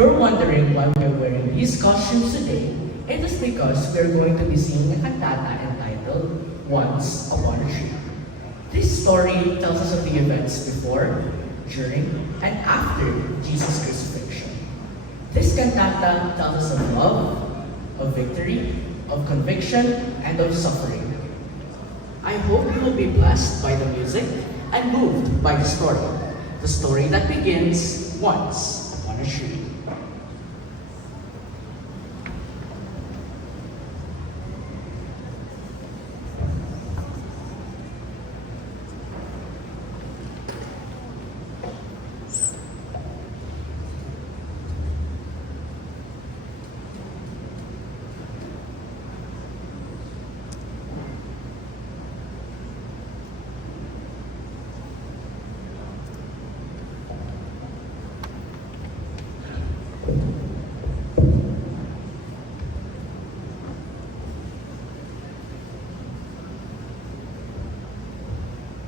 you're wondering why we're wearing these costumes today, it is because we're going to be singing a cantata entitled Once Upon a Tree. This story tells us of the events before, during, and after Jesus' crucifixion. This cantata tells us of love, of victory, of conviction, and of suffering. I hope you will be blessed by the music and moved by the story that begins once upon a tree.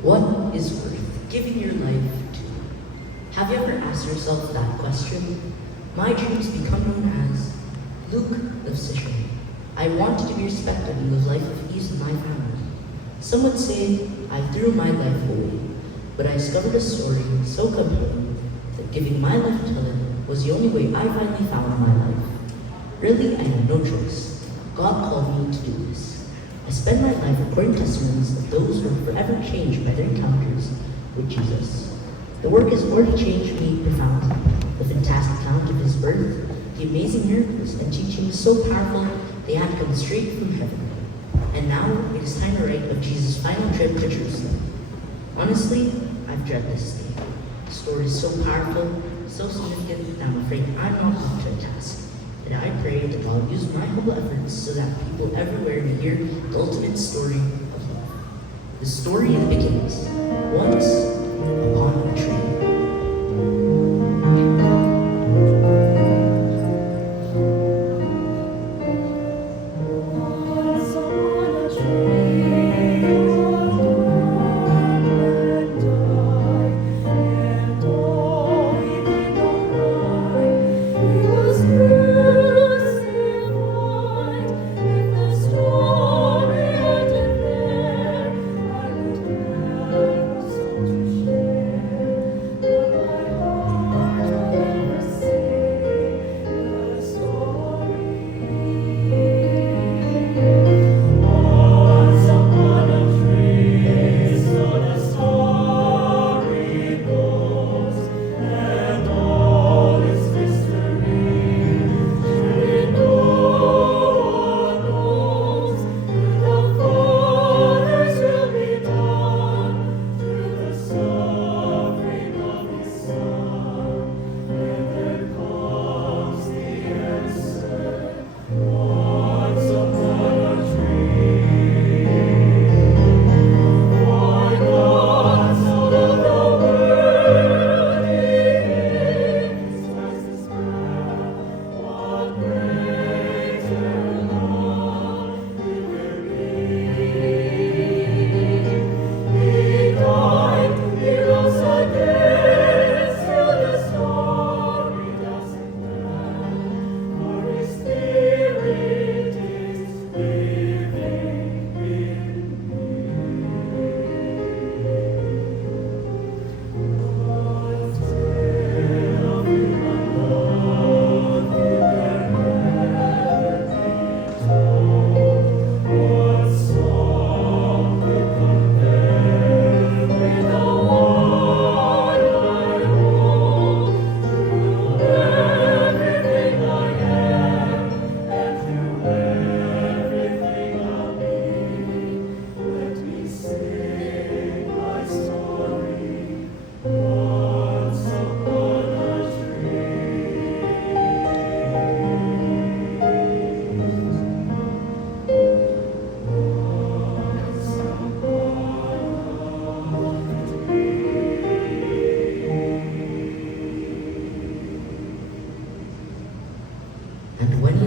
What is worth giving your life to? Have you ever asked yourself that question? My dreams become known as Luke of Sicily. I wanted to be respected and live life of ease in my family. Some would say I threw my life away, but I discovered a story so compelling that giving my life to it was the only way I finally found my life. Really, I had no choice. God called me to do this. I spend my life recording testimonies of those who were forever changed by their encounters with Jesus. The work has already changed me profoundly. The fantastic account of his birth, the amazing miracles and teachings so powerful they had come straight from heaven. And now it is time to write of Jesus' final trip to Jerusalem. Honestly, I've dreaded this day. The story is so powerful, so significant, that I'm afraid I'm not up to a task. And I pray that I'll use my humble efforts so that people everywhere may hear the ultimate story of love. The story begins once upon a tree.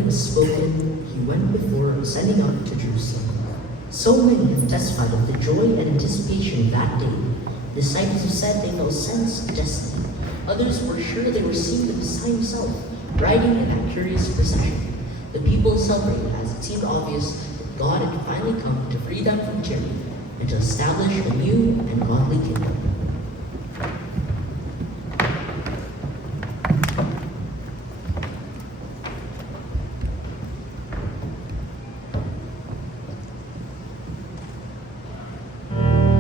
Spoken, he went before ascending up to Jerusalem. So many have testified of the joy and anticipation of that day. The disciples have said they felt a sense of destiny. Others were sure they were seeing the Messiah himself, riding in that curious procession. The people celebrated as it seemed obvious that God had finally come to free them from tyranny and to establish a new and godly kingdom.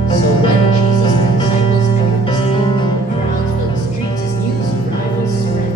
So when Jesus and the disciples entered the city, crowds filled the streets as news of arrival spread.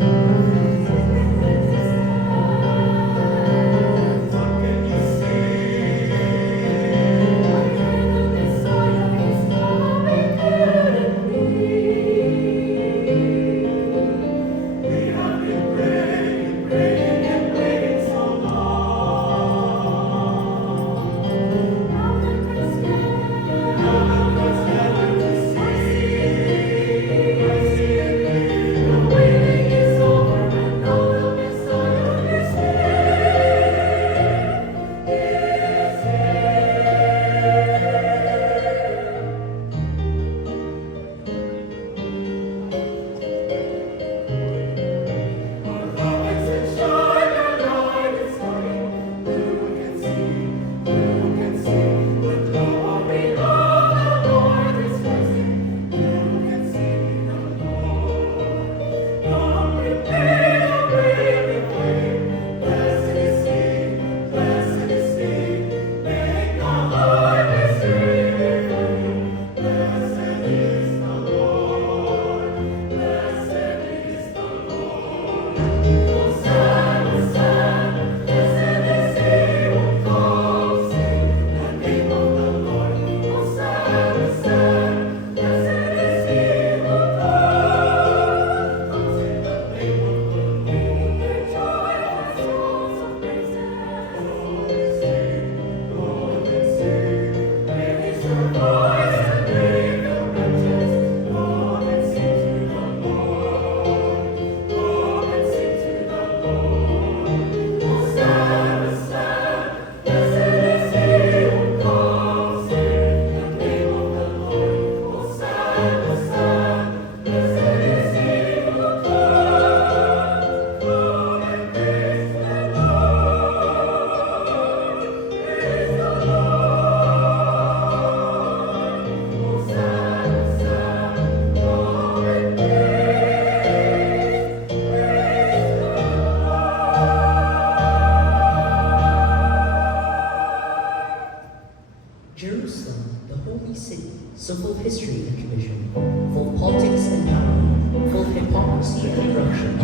Jerusalem, the holy city, so full of history and tradition, full of politics and power, full of hypocrisy and corruption.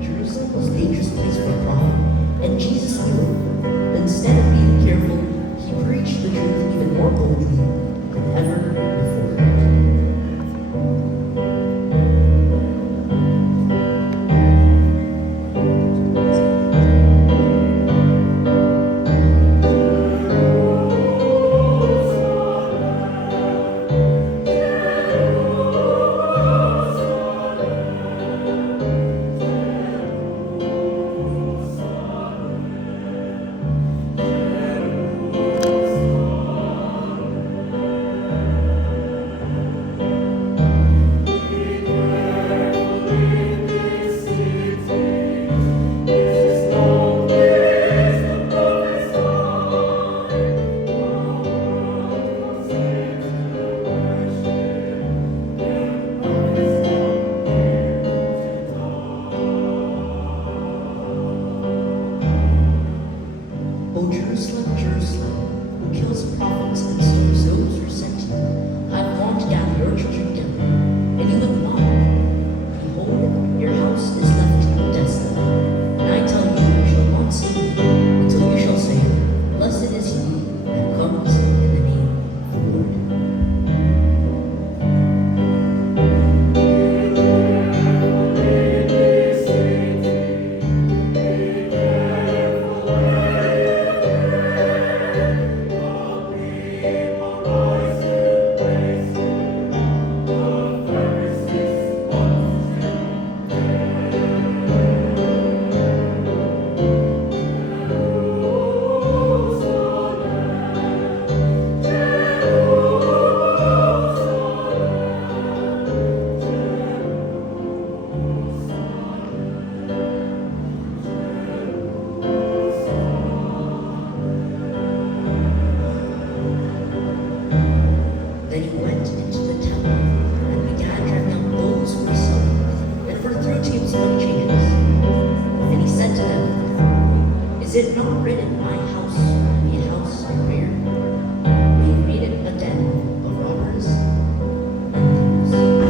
Jerusalem was a dangerous place for a prophet, and Jesus knew it. But instead of being careful, he preached the truth even more boldly than ever before. O Jerusalem, Jerusalem, who kills the prophets and stones those who are sent to you, I have longed to gather your children together, and you would not. Behold, your house is left desolate. And I tell you, you shall not see me until you shall say, Blessed is he who comes in the name of the Lord. it not written, my house will be a house of prayer? We made it a den of robbers and thieves.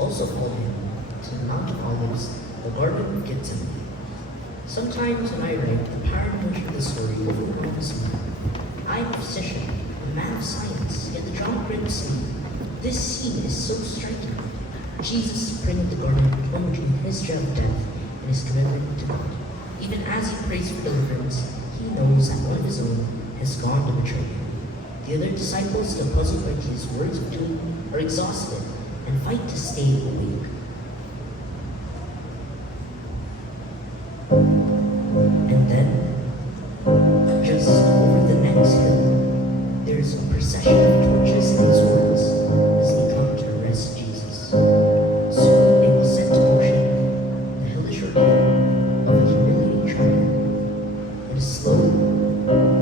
also followed him to the Mount of Olives, the Garden of Gethsemane. Sometimes when I write, the paramotion of the story overwhelms me. I am a physician, a man of science, yet the drama grips me. This scene is so striking. Jesus praying at the garden, plunging his dread of death and his commitment to God. Even as he prays for deliverance, he knows that one of his own has gone to betray him. The other disciples, still puzzled by Jesus' words of doom, are exhausted and fight to stay awake. And then, just over the next hill, there is a procession of torches and swords as they come to arrest Jesus. Soon they will set to motion the hellish ordeal of a humiliating trial. It is slow,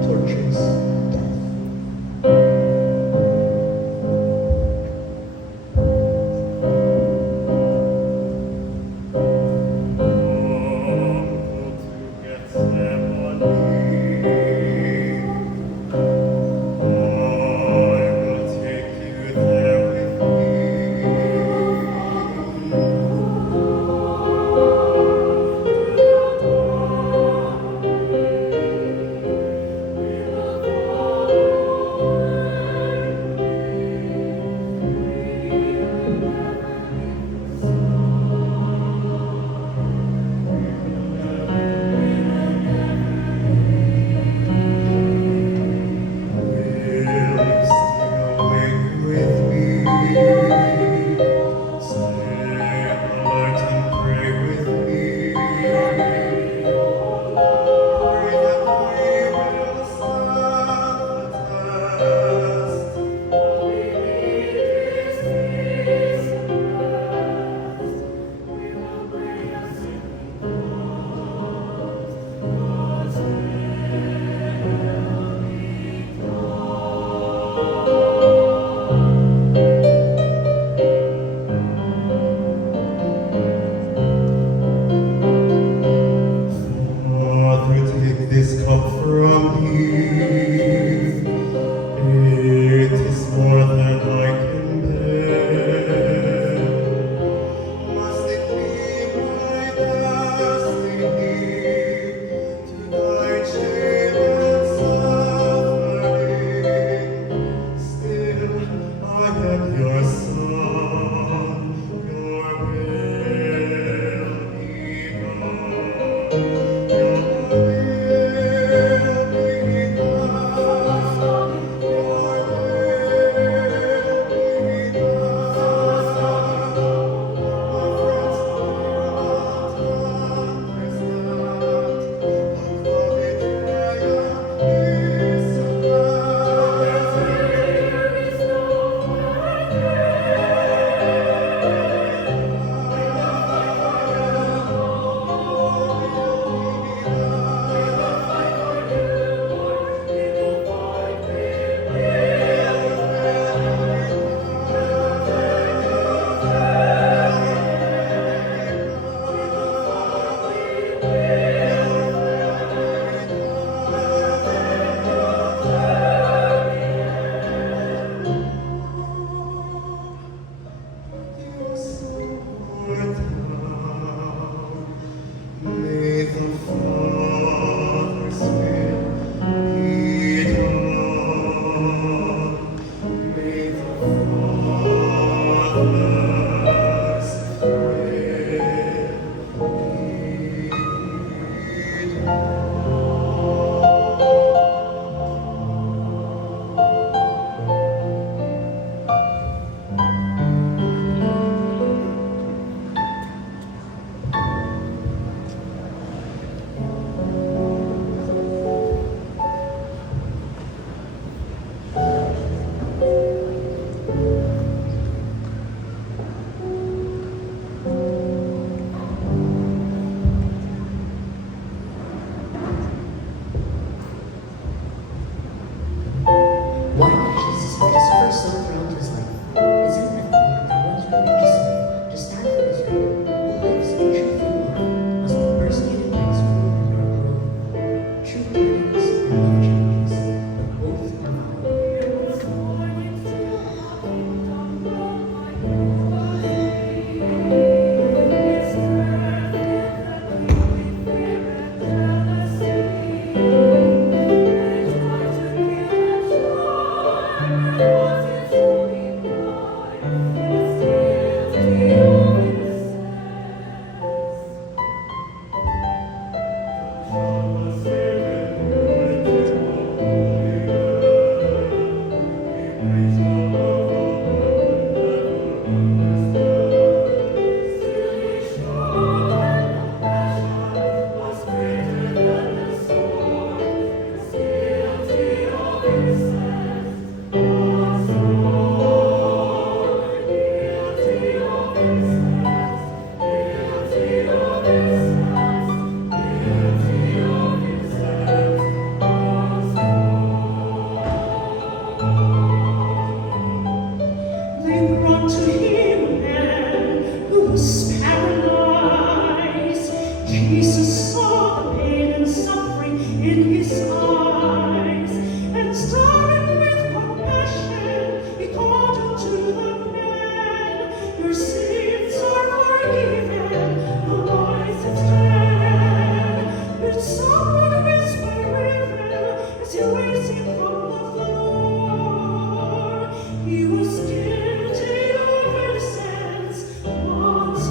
torturous death. saw the pain and suffering in his eyes, and stirring with compassion, he called him to the pen. Your sins are forgiven, arise and stand. But someone whispering as he raised him from the floor, he was guilty of innocence once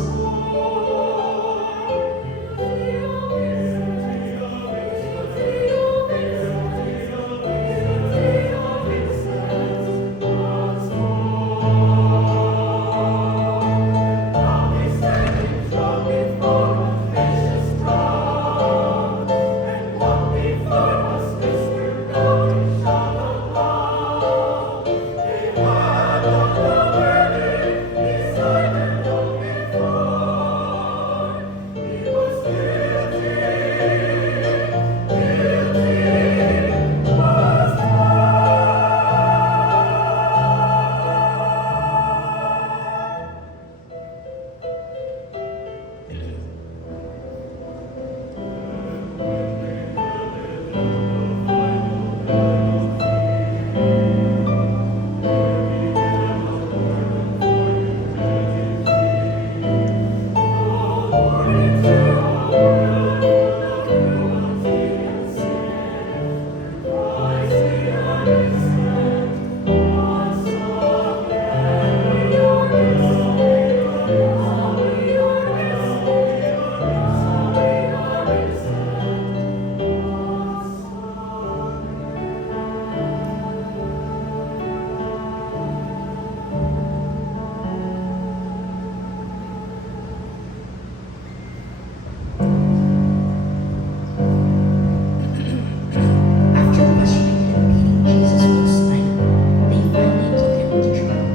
After questioning and beating Jesus for a night, they finally took him to trial.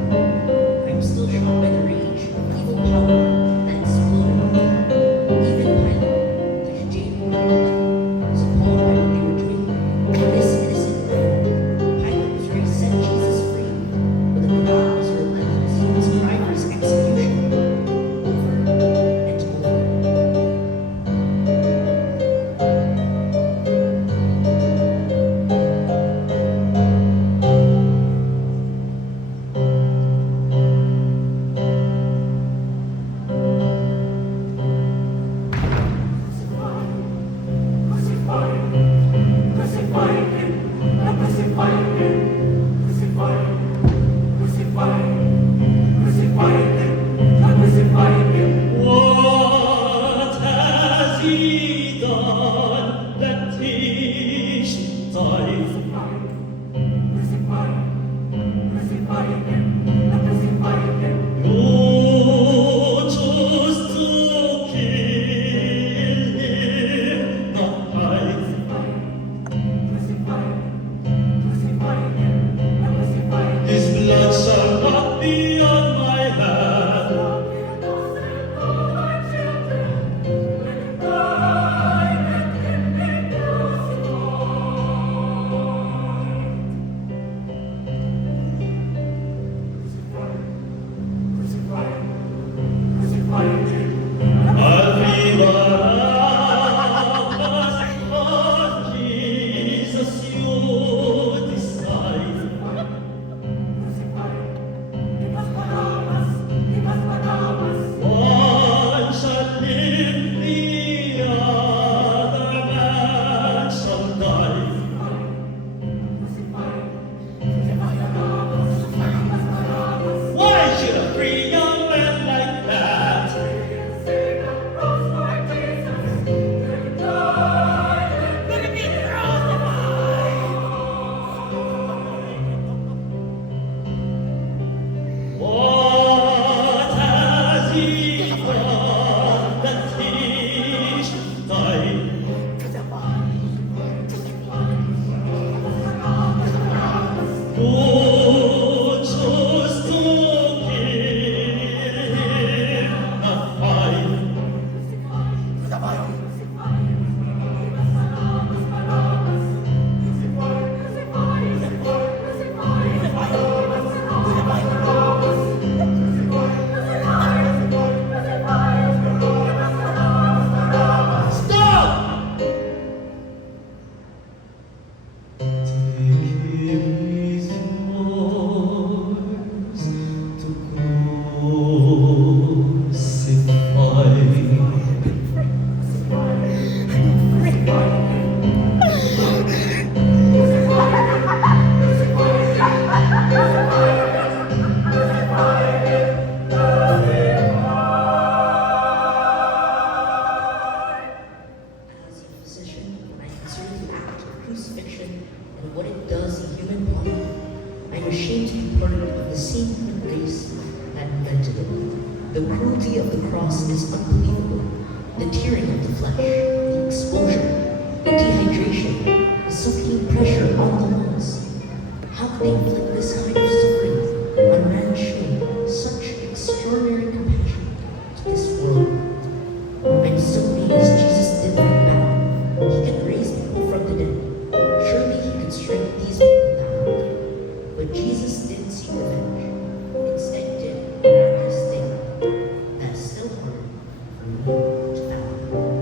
I'm still shocked by the rage of evil power that exploded on them. Even Pilate, the Judean ruler, was appalled by what they were doing to this innocent man. Pilate was ready to set Jesus free, but the crowd was relentless. He was crying for his execution over and over. What has he done that he should die? You chose to kill him, not I. His blood shall not be on my hand. what it does in human body, I'm ashamed to be part of the same human race that invented it. The cruelty of the cross is unbelievable. The tearing of the flesh, the exposure, the dehydration, the suffocating pressure on the lungs. How could they inflict this kind of suffering on a man showing such extraordinary compassion to this world? I'm so amazed Jesus did fight back. He could raise people from the dead. Surely he could strike these people down. But Jesus didn't seek revenge. Instead did a miraculous thing that is still hard for me to fathom.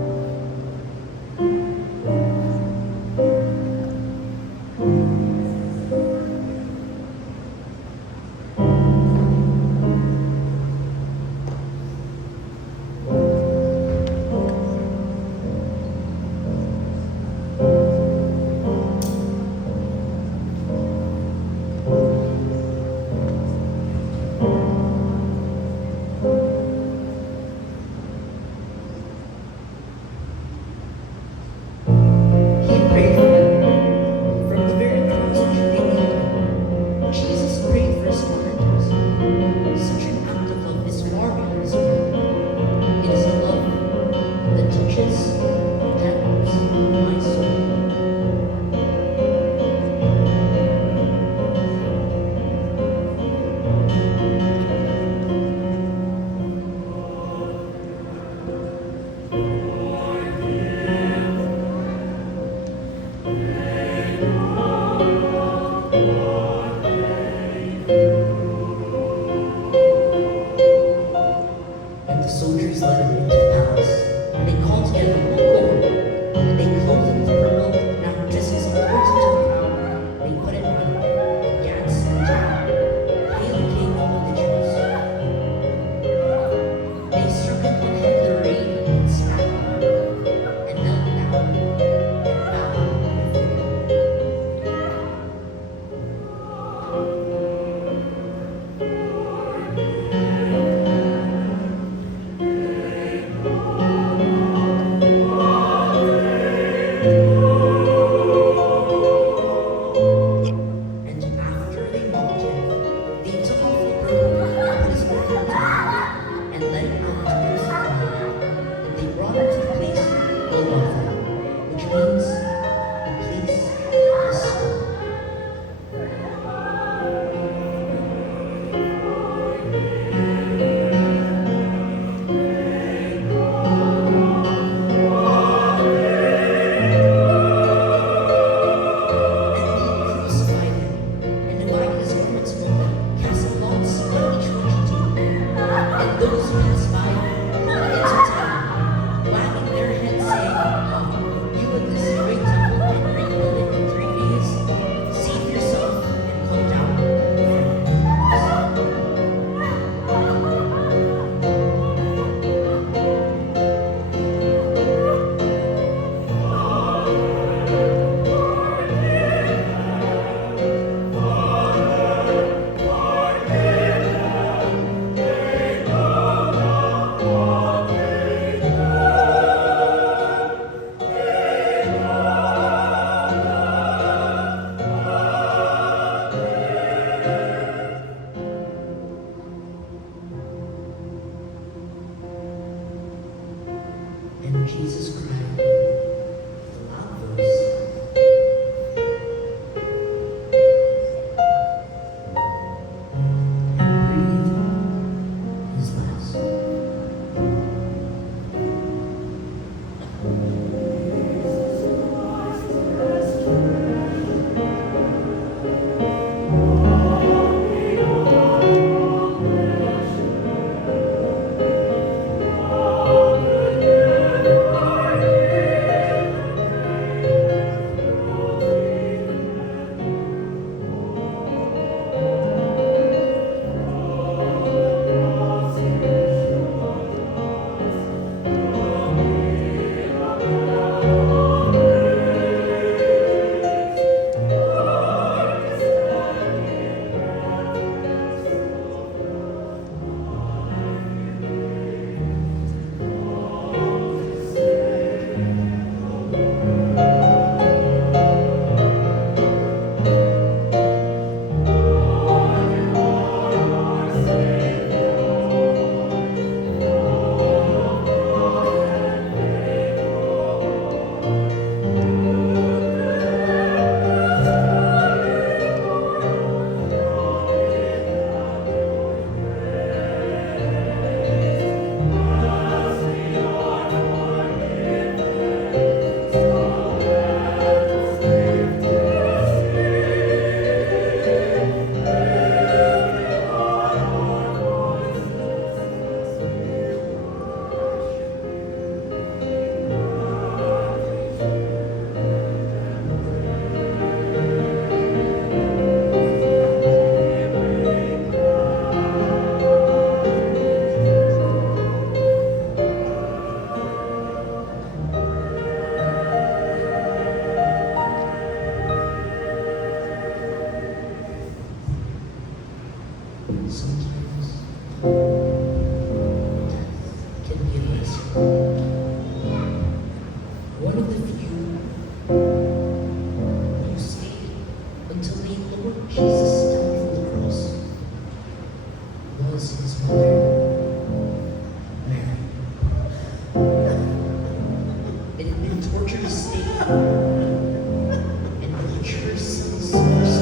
One of the few who stayed until the Lord Jesus died from the cross was his mother, Mary. It had been torture to stay and torturous since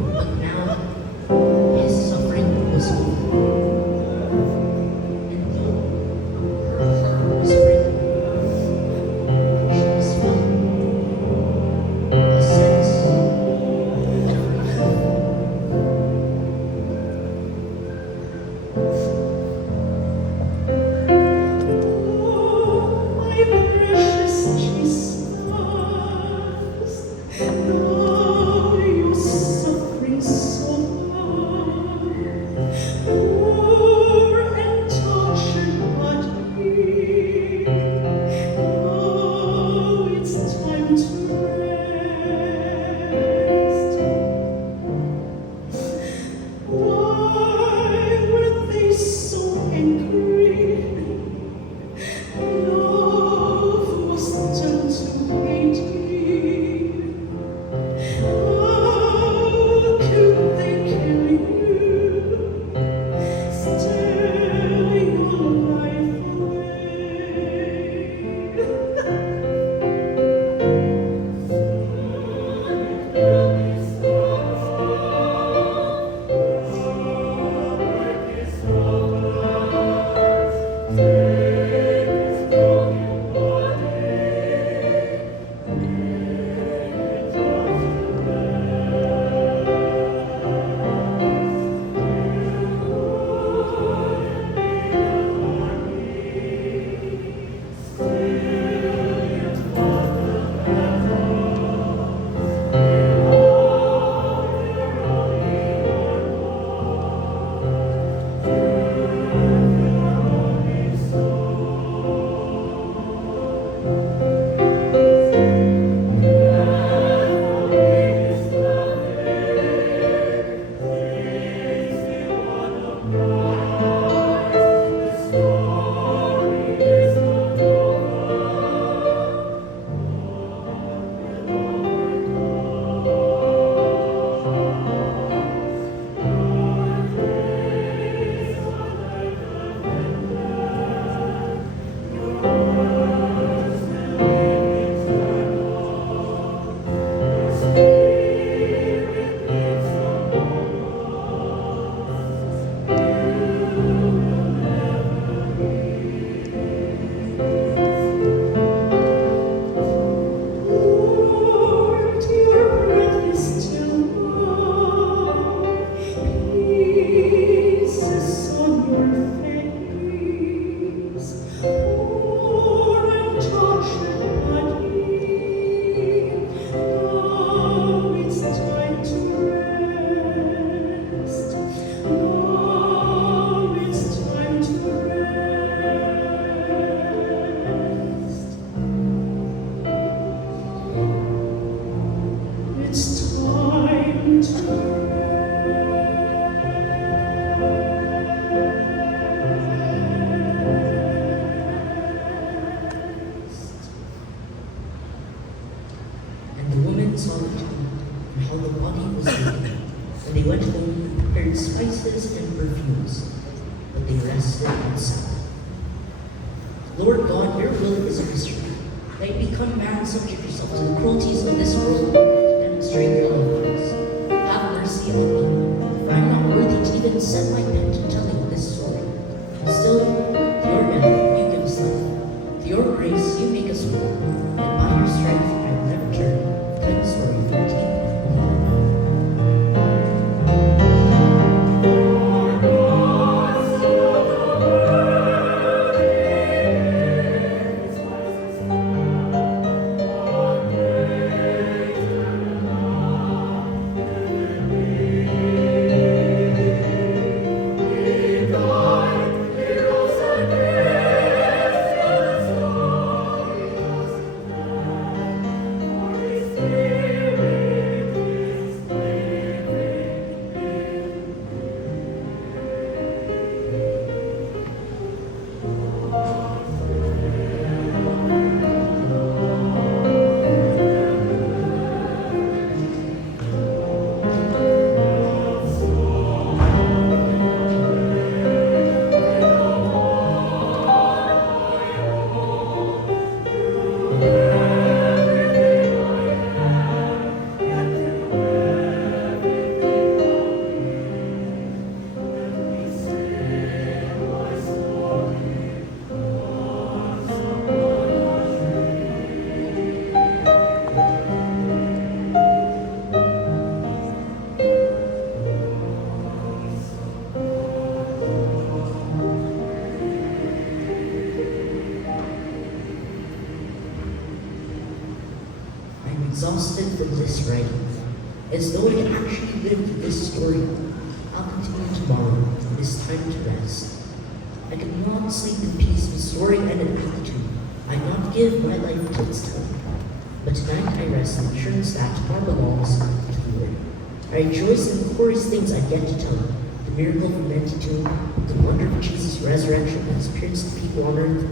but now his suffering was over. And though her heart was breaking, she was felt a sense of relief. Oh, my precious Jesus, though you suffering so long, poor and tortured body, now it's time to rest. Why were they so angry? Love was done to hate me. How could they kill you? Steal your life Lord, your breath is still warm. Peace is on your face. Poor and tortured body, now it's time to rest. Now it's time to rest. It's time to rest. And the woman saw the tomb and how the body was laid. When they went home, they prepared spices and perfumes, but they rested on Sabbath. Lord God, your will is a mystery. That you become man, subject yourself to the cruelties of this world to demonstrate your love for us. Have mercy on me, for I am not worthy to even set my pen to telling this story. Still, to your death you give us life. To your grace you make us whole, and by your strength I will never turn. Time story 14. Thank exhausted from this writing. As though I actually lived this story, I'll continue tomorrow. It is time to rest. I could not sleep in peace with story and an attitude. I not give my life to its time. But tonight I rest in assurance that tomorrow belongs to the Lord. I rejoice in the glorious things I get to tell you. The miracle of the empty tomb, the wonder of Jesus' resurrection and his appearance to people on earth.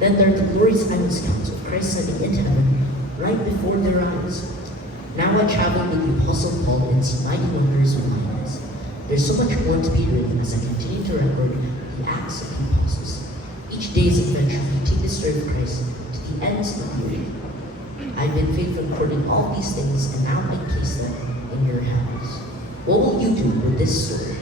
Then there are the glorious endless counts of Christ ascending into heaven right before their eyes. Now I travel with the Apostle Paul and see mighty wonders with my eyes. There's so much more to be written as I continue to record the Acts of the Apostles. Each day's adventure will take the story of Christ to the ends of the earth. I've been faithful in recording all these things, and now I place them in your hands. What will you do with this story?